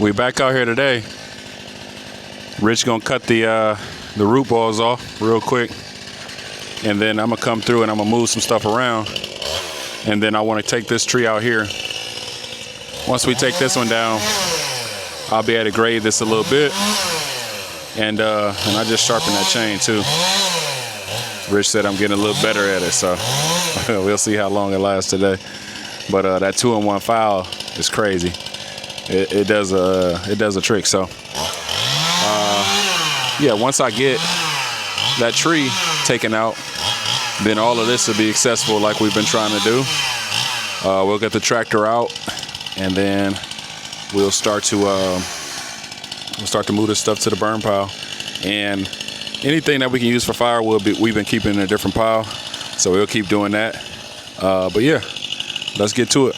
We back out here today. Rich gonna cut the root balls off real quick, and then I'm gonna come through and I'm gonna move some stuff around, and then I want to take this tree out here. Once we take this one down, I'll be able to grade this a little bit, and I just sharpened that chain too. Rich said I'm getting a little better at it, so we'll see how long it lasts today. But that 2-in-1 file is crazy. It does a trick. So yeah, once I get that tree taken out, then all of this will be accessible like we've been trying to do. We'll get the tractor out, and then we'll start to move this stuff to the burn pile. And anything that we can use for firewood, we've been keeping in a different pile, so we'll keep doing that. But yeah, let's get to it.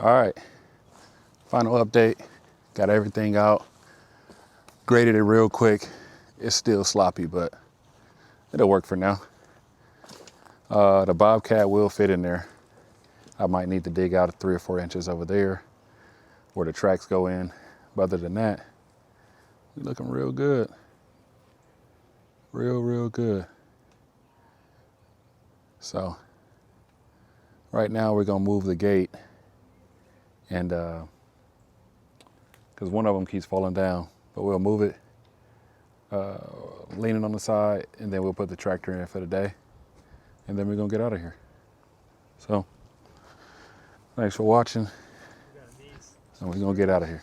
All right, final update. Got everything out. Graded it real quick. It's still sloppy, but it'll work for now. The Bobcat will fit in there. I might need to dig out 3 or 4 inches over there where the tracks go in. But other than that, we're looking real good. Real good. So right now we're gonna move the gate, and because one of them keeps falling down, but we'll move it, leaning on the side, and then we'll put the tractor in for the day, and then we're gonna get out of here. So thanks for watching, and we're gonna get out of here.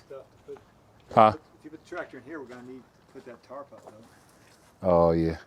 Huh? If you put the tractor in here, we're gonna need to put that tarp up though. Oh yeah.